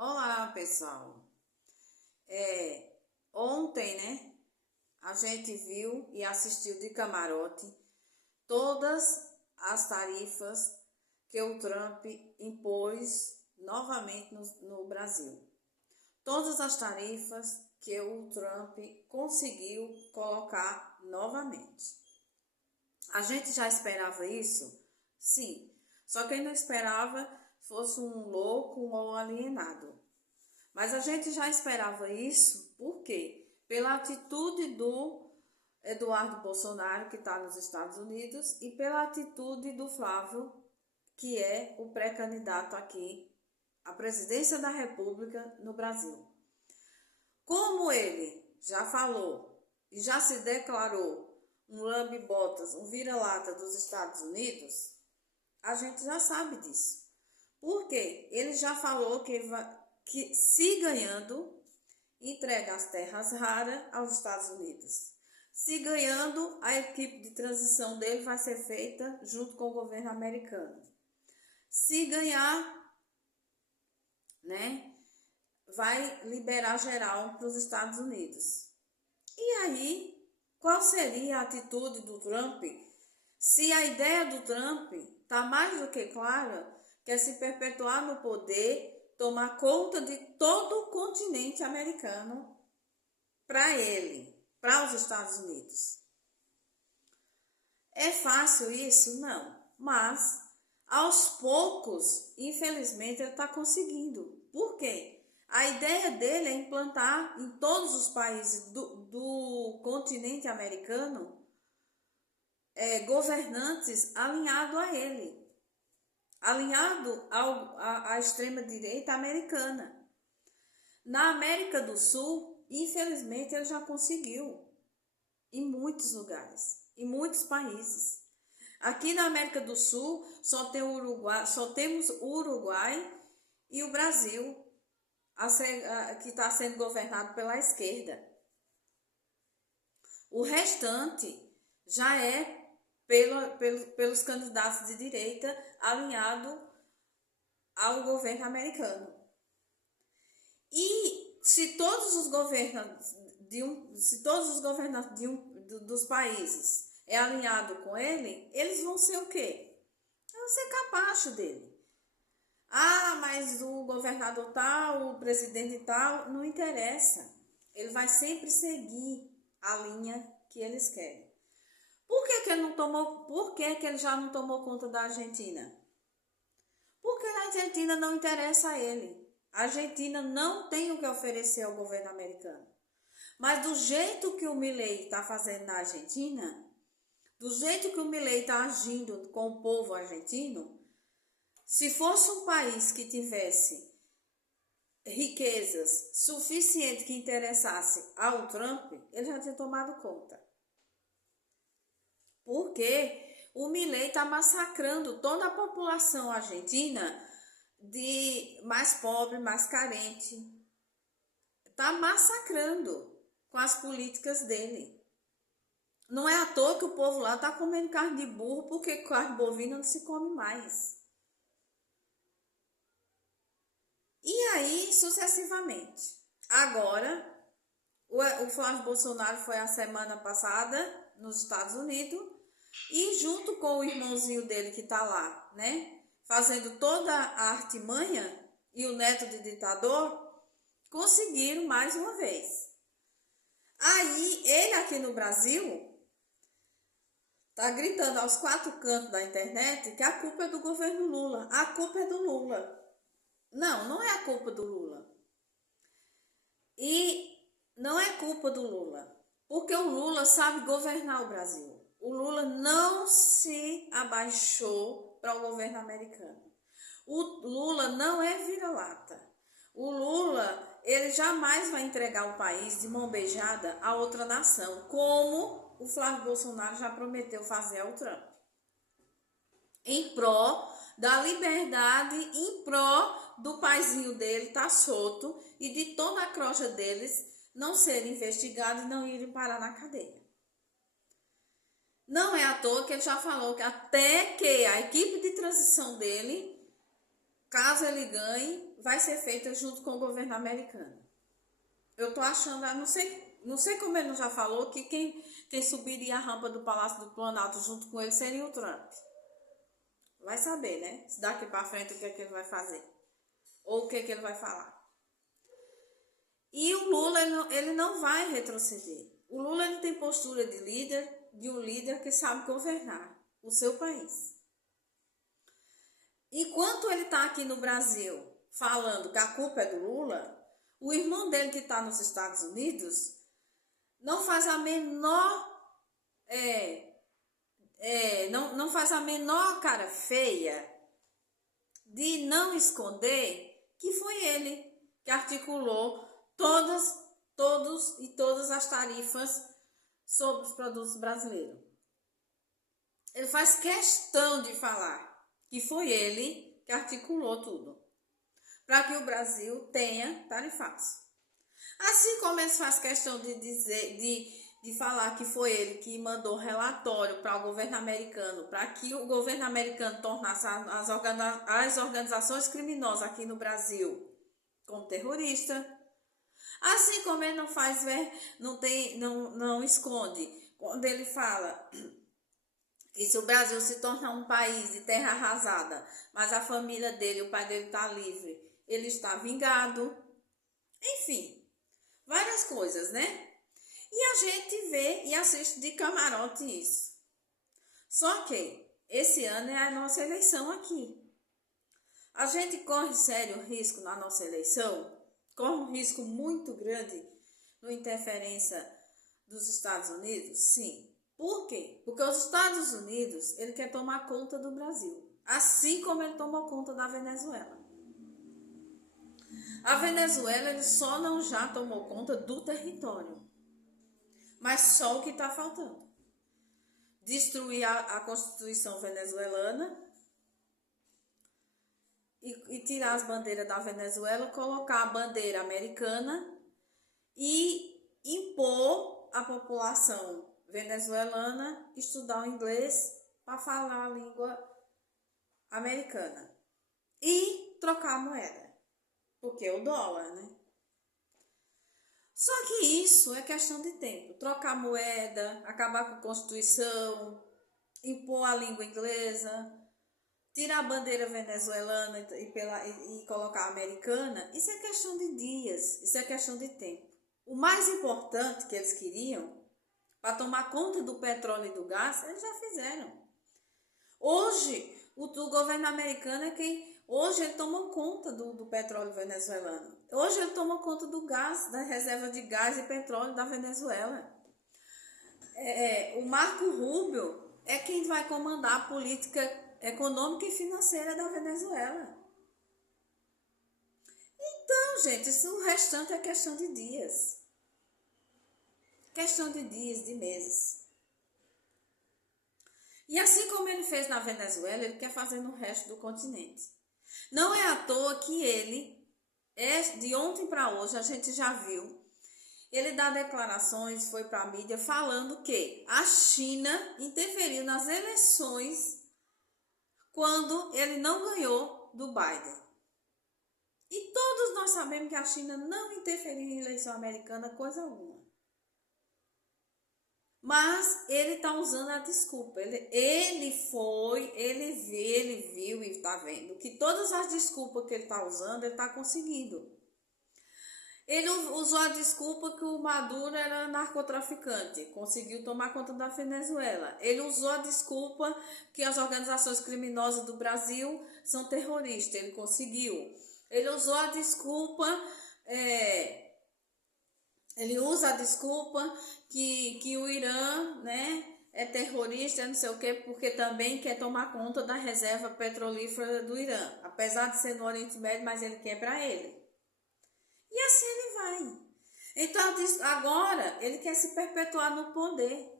Olá, pessoal. Ontem, a gente viu e assistiu de camarote todas as tarifas que o Trump impôs novamente no Brasil. Todas as tarifas que o Trump conseguiu colocar novamente. A gente já esperava isso? Sim. Só quem não esperava fosse um louco ou um alienado. Mas a gente já esperava isso, por quê? Pela atitude do Eduardo Bolsonaro, que está nos Estados Unidos, e pela atitude do Flávio, que é o pré-candidato aqui à presidência da República no Brasil. Como ele já falou e já se declarou um lambe-botas, um vira-lata dos Estados Unidos, a gente já sabe disso. Por quê? Ele já falou que se ganhando, entrega as terras raras aos Estados Unidos. Se ganhando, a equipe de transição dele vai ser feita junto com o governo americano. Se ganhar, vai liberar geral para os Estados Unidos. E aí, qual seria a atitude do Trump? Se a ideia do Trump está mais do que clara, que é se perpetuar no poder, tomar conta de todo o continente americano para ele, para os Estados Unidos. É fácil isso? Não. Mas, aos poucos, infelizmente, ele está conseguindo. Por quê? A ideia dele é implantar em todos os países do continente americano governantes alinhados a ele, alinhado à extrema-direita americana. Na América do Sul, infelizmente, ele já conseguiu em muitos lugares, em muitos países. Aqui na América do Sul só temos o Uruguai e o Brasil, que está sendo governado pela esquerda. O restante já é pelos candidatos de direita alinhado ao governo americano. E se todos os governantes dos países é alinhado com ele, eles vão ser o quê? Vão ser capacho dele. Ah, mas o governador tal, o presidente tal, não interessa. Ele vai sempre seguir a linha que eles querem. Por que ele já não tomou conta da Argentina? Porque a Argentina não interessa a ele. A Argentina não tem o que oferecer ao governo americano. Mas do jeito que o Milei está fazendo na Argentina, do jeito que o Milei está agindo com o povo argentino, se fosse um país que tivesse riquezas suficientes que interessasse ao Trump, ele já tinha tomado conta. Porque o Milei está massacrando toda a população argentina de mais pobre, mais carente. Está massacrando com as políticas dele. Não é à toa que o povo lá está comendo carne de burro, porque carne bovina não se come mais. E aí, sucessivamente. Agora, o Flávio Bolsonaro foi a semana passada nos Estados Unidos e junto com o irmãozinho dele que está lá, fazendo toda a artimanha, e o neto de ditador, conseguiram mais uma vez. Aí, ele aqui no Brasil tá gritando aos quatro cantos da internet que a culpa é do governo Lula. A culpa é do Lula. Não é a culpa do Lula. E não é culpa do Lula, porque o Lula sabe governar o Brasil. O Lula não se abaixou para o governo americano. O Lula não é vira-lata. O Lula, ele jamais vai entregar o país de mão beijada a outra nação, como o Flávio Bolsonaro já prometeu fazer ao Trump. Em pró da liberdade, em pró do paizinho dele estar solto e de toda a crocha deles não serem investigados e não irem parar na cadeia. Não é à toa que ele já falou que até que a equipe de transição dele caso ele ganhe, vai ser feita junto com o governo americano. Eu tô achando, não sei como ele já falou, que quem subiria a rampa do Palácio do Planalto junto com ele seria o Trump. Vai saber, né? Se daqui para frente o que é que ele vai fazer. Ou o que é que ele vai falar. E o Lula, ele não vai retroceder. O Lula, ele tem postura de um líder que sabe governar o seu país. Enquanto ele está aqui no Brasil falando que a culpa é do Lula, o irmão dele que está nos Estados Unidos não faz a menor não faz a menor cara feia de não esconder que foi ele que articulou todas as tarifas sobre os produtos brasileiros. Ele faz questão de falar que foi ele que articulou tudo, para que o Brasil tenha tarifaço. Assim como ele faz questão de falar que foi ele que mandou relatório para o governo americano, para que o governo americano tornasse as organizações criminosas aqui no Brasil como terrorista. Assim como ele não esconde quando ele fala que se o Brasil se tornar um país de terra arrasada, mas a família dele, o pai dele está livre, ele está vingado. Enfim, várias coisas, né? E a gente vê e assiste de camarote isso. Só que esse ano é a nossa eleição aqui. A gente corre sério risco na nossa eleição, corre um risco muito grande na interferência dos Estados Unidos? Sim. Por quê? Porque os Estados Unidos, ele quer tomar conta do Brasil, assim como ele tomou conta da Venezuela. A Venezuela, ele só não já tomou conta do território, mas só o que está faltando. Destruir a Constituição venezuelana e tirar as bandeiras da Venezuela, colocar a bandeira americana e impor à população venezuelana estudar o inglês para falar a língua americana e trocar a moeda, porque é o dólar, né? Só que isso é questão de tempo. Trocar a moeda, acabar com a Constituição, impor a língua inglesa, tirar a bandeira venezuelana e colocar a americana, isso é questão de dias, isso é questão de tempo. O mais importante que eles queriam, para tomar conta do petróleo e do gás, eles já fizeram. Hoje, o governo americano é quem... Hoje ele tomou conta do petróleo venezuelano. Hoje ele tomou conta do gás, da reserva de gás e petróleo da Venezuela. O Marco Rubio é quem vai comandar a política econômica e financeira da Venezuela. Então, gente, o restante é questão de dias. Questão de dias, de meses. E assim como ele fez na Venezuela, ele quer fazer no resto do continente. Não é à toa que ele, de ontem para hoje, a gente já viu, ele dá declarações, foi para a mídia, falando que a China interferiu nas eleições quando ele não ganhou do Biden. E todos nós sabemos que a China não interferiu em eleição americana, coisa alguma. Mas ele está usando a desculpa. Ele viu e está vendo que todas as desculpas que ele está usando, ele está conseguindo. Ele usou a desculpa que o Maduro era narcotraficante, conseguiu tomar conta da Venezuela. Ele usou a desculpa que as organizações criminosas do Brasil são terroristas, ele conseguiu. Ele usou a desculpa... Ele usa a desculpa que o Irã, né, é terrorista, não sei o quê, porque também quer tomar conta da reserva petrolífera do Irã. Apesar de ser no Oriente Médio, mas ele quer para ele. E assim ele vai. Então, agora, ele quer se perpetuar no poder.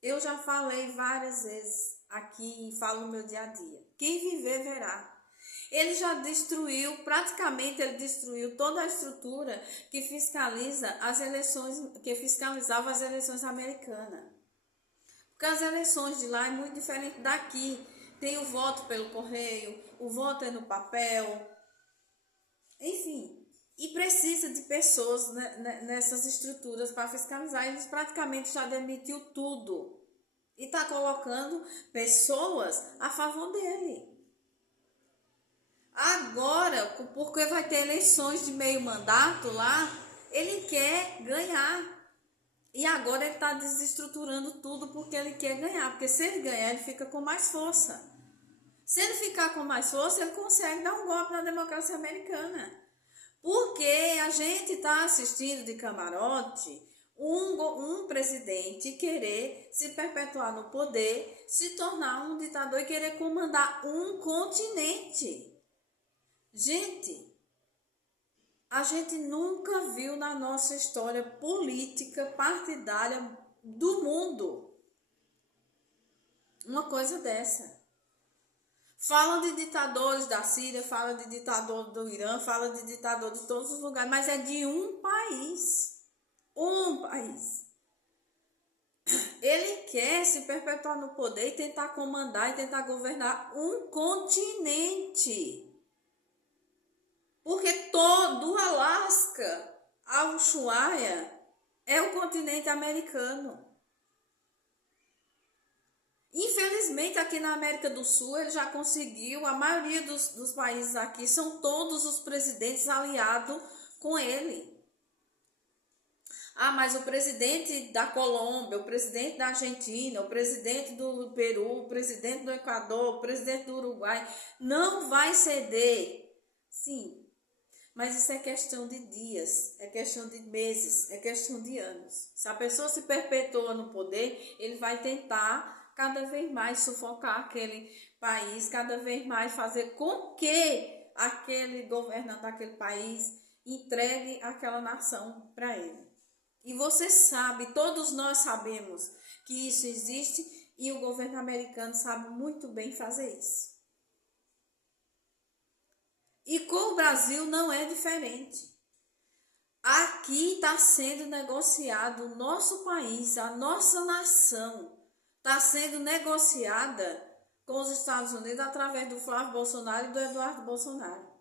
Eu já falei várias vezes aqui e falo no meu dia a dia. Quem viver, verá. Ele já praticamente ele destruiu toda a estrutura que fiscaliza as eleições, que fiscalizava as eleições americanas. Porque as eleições de lá é muito diferente daqui. Tem o voto pelo correio, o voto é no papel, enfim. E precisa de pessoas nessas estruturas para fiscalizar. Eles praticamente já demitiu tudo. E está colocando pessoas a favor dele. Agora, porque vai ter eleições de meio mandato lá, ele quer ganhar. E agora ele está desestruturando tudo porque ele quer ganhar. Porque se ele ganhar, ele fica com mais força. Se ele ficar com mais força, ele consegue dar um golpe na democracia americana. Porque a gente está assistindo de camarote um presidente querer se perpetuar no poder, se tornar um ditador e querer comandar um continente. Gente, a gente nunca viu na nossa história política partidária do mundo uma coisa dessa. Falam de ditadores da Síria, falam de ditador do Irã, falam de ditador de todos os lugares, mas é de um país. Um país. Ele quer se perpetuar no poder e tentar comandar e tentar governar um continente. Porque todo o Alasca ao Ushuaia é o continente americano. Infelizmente, aqui na América do Sul, ele já conseguiu, a maioria dos países aqui são todos os presidentes aliados com ele. Ah, mas o presidente da Colômbia, o presidente da Argentina, o presidente do Peru, o presidente do Equador, o presidente do Uruguai, não vai ceder. Sim, mas isso é questão de dias, é questão de meses, é questão de anos. Se a pessoa se perpetua no poder, ele vai tentar cada vez mais sufocar aquele país, cada vez mais fazer com que aquele governante daquele país entregue aquela nação para ele. E você sabe, todos nós sabemos que isso existe e o governo americano sabe muito bem fazer isso. E com o Brasil não é diferente. Aqui está sendo negociado o nosso país, a nossa nação, está sendo negociada com os Estados Unidos através do Flávio Bolsonaro e do Eduardo Bolsonaro.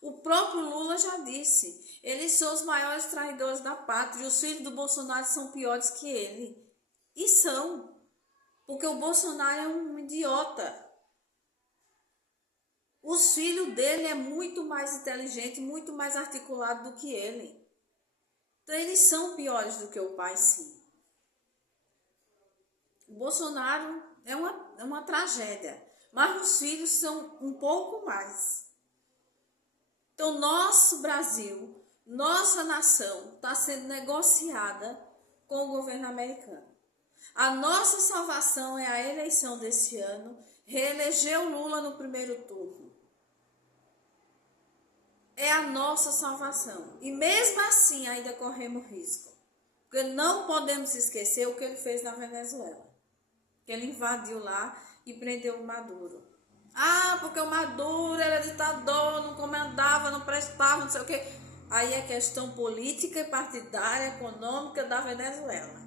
O próprio Lula já disse, eles são os maiores traidores da pátria e os filhos do Bolsonaro são piores que ele. E são, porque o Bolsonaro é um idiota. Os filhos dele é muito mais inteligente, muito mais articulado do que ele. Então eles são piores do que o pai, sim. O Bolsonaro é uma tragédia, mas os filhos são um pouco mais. Então, nosso Brasil, nossa nação está sendo negociada com o governo americano. A nossa salvação é a eleição desse ano, reeleger o Lula no primeiro turno. É a nossa salvação. E mesmo assim ainda corremos risco. Porque não podemos esquecer o que ele fez na Venezuela. Que ele invadiu lá e prendeu o Maduro. Ah, porque o Maduro era ditador, não comandava, não prestava, não sei o quê. Aí é questão política e partidária, econômica da Venezuela.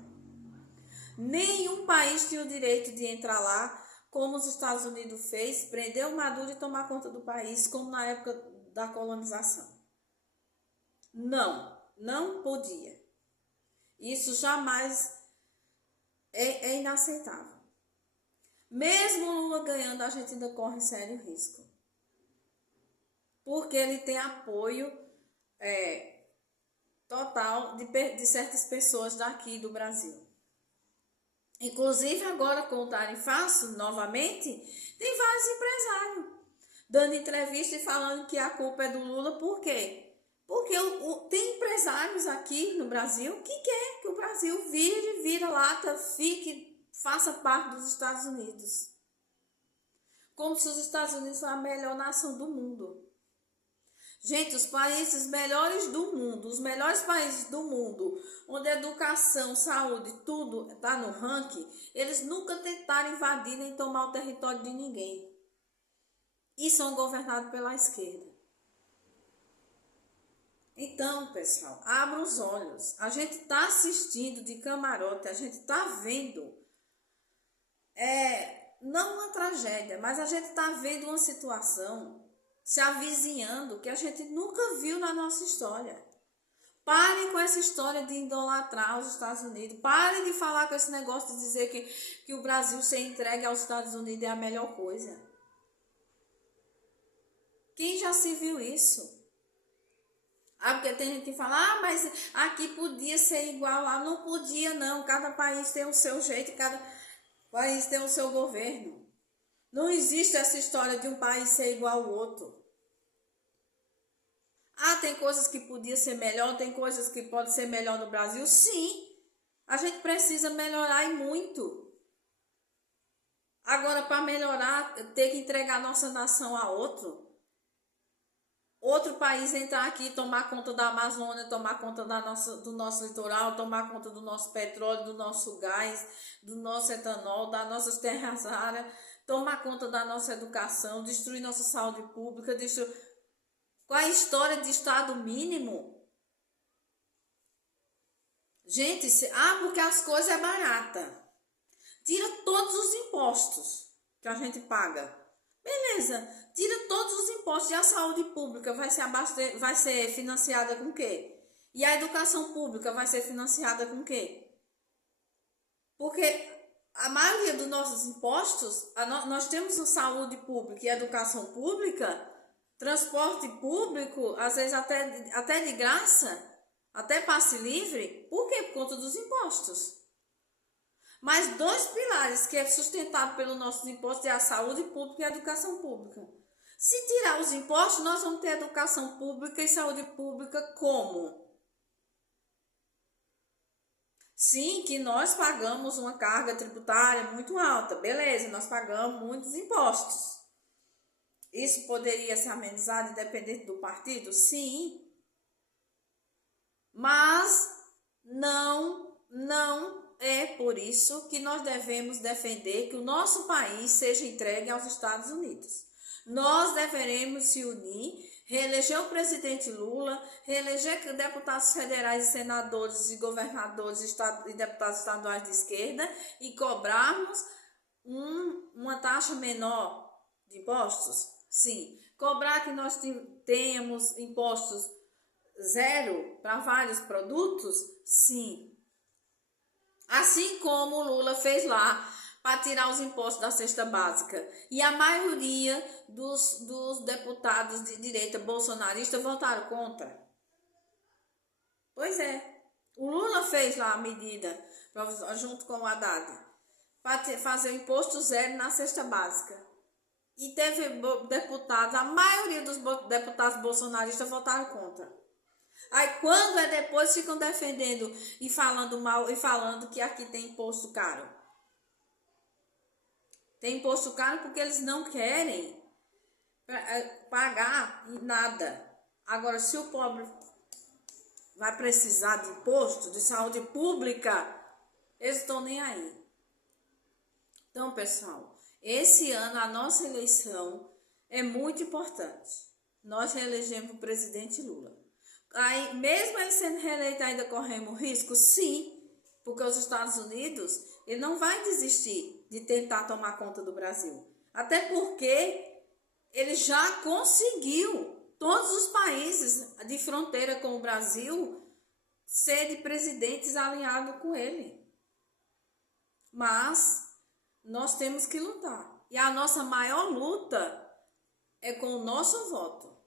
Nenhum país tinha o direito de entrar lá, como os Estados Unidos fez, prender o Maduro e tomar conta do país, como na época da colonização. Não podia. Isso jamais é inaceitável. Mesmo o Lula ganhando, a gente ainda corre sério risco. Porque ele tem apoio total de certas pessoas daqui do Brasil. Inclusive agora com o tarifaço, novamente, tem vários empresários dando entrevista e falando que a culpa é do Lula. Por quê? Porque tem empresários aqui no Brasil que quer que o Brasil vira-lata, faça parte dos Estados Unidos. Como se os Estados Unidos fossem a melhor nação do mundo. Gente, os países melhores do mundo, os melhores países do mundo, onde educação, saúde, tudo está no ranking, eles nunca tentaram invadir nem tomar o território de ninguém. E são governados pela esquerda. Então, pessoal, abra os olhos. A gente está assistindo de camarote, a gente está vendo não uma tragédia, mas a gente está vendo uma situação se avizinhando que a gente nunca viu na nossa história. Parem com essa história de idolatrar os Estados Unidos. Parem de falar com esse negócio de dizer que o Brasil ser entregue aos Estados Unidos é a melhor coisa. Quem já se viu isso? Porque tem gente que fala, mas aqui podia ser igual lá. Não podia, não. Cada país tem o seu jeito, cada país tem o seu governo. Não existe essa história de um país ser igual ao outro. Tem coisas que podia ser melhor, tem coisas que pode ser melhor no Brasil. Sim, a gente precisa melhorar e muito. Agora, para melhorar, ter que entregar nossa nação a outro país entrar aqui, tomar conta da Amazônia, tomar conta do nosso litoral, tomar conta do nosso petróleo, do nosso gás, do nosso etanol, das nossas terras raras, tomar conta da nossa educação, destruir nossa saúde pública, Qual é a história de Estado mínimo? Gente, porque as coisas é barata. Tira todos os impostos que a gente paga. Beleza, tira todos os impostos e a saúde pública vai ser financiada com o quê? E a educação pública vai ser financiada com o quê? Porque a maioria dos nossos impostos, nós temos saúde pública e educação pública, transporte público, às vezes até de graça, até passe livre. Por quê? Por conta dos impostos. Mas dois pilares que é sustentado pelos nossos impostos é a saúde pública e a educação pública. Se tirar os impostos, nós vamos ter educação pública e saúde pública como? Sim, que nós pagamos uma carga tributária muito alta, beleza, nós pagamos muitos impostos. Isso poderia ser amenizado independente do partido? Sim. Mas não é por isso que nós devemos defender que o nosso país seja entregue aos Estados Unidos. Nós deveremos se unir, reeleger o presidente Lula, reeleger deputados federais e senadores e governadores e deputados estaduais de esquerda e cobrarmos uma taxa menor de impostos. Sim, cobrar que nós tenhamos impostos zero para vários produtos, sim. Assim como o Lula fez lá para tirar os impostos da cesta básica. E a maioria dos deputados de direita bolsonarista votaram contra. Pois é, o Lula fez lá a medida, junto com o Haddad, para fazer o imposto zero na cesta básica. E teve deputados, a maioria dos deputados bolsonaristas votaram contra. Aí quando depois ficam defendendo e falando mal e falando que aqui tem imposto caro. Tem imposto caro porque eles não querem pagar nada. Agora, se o pobre vai precisar de imposto, de saúde pública, eles estão nem aí. Então, pessoal, esse ano a nossa eleição é muito importante. Nós reelegemos o presidente Lula. Aí, mesmo ele sendo reeleito, ainda corremos risco? Sim, porque os Estados Unidos, ele não vai desistir de tentar tomar conta do Brasil. Até porque ele já conseguiu todos os países de fronteira com o Brasil ser de presidentes alinhados com ele. Mas nós temos que lutar. E a nossa maior luta é com o nosso voto.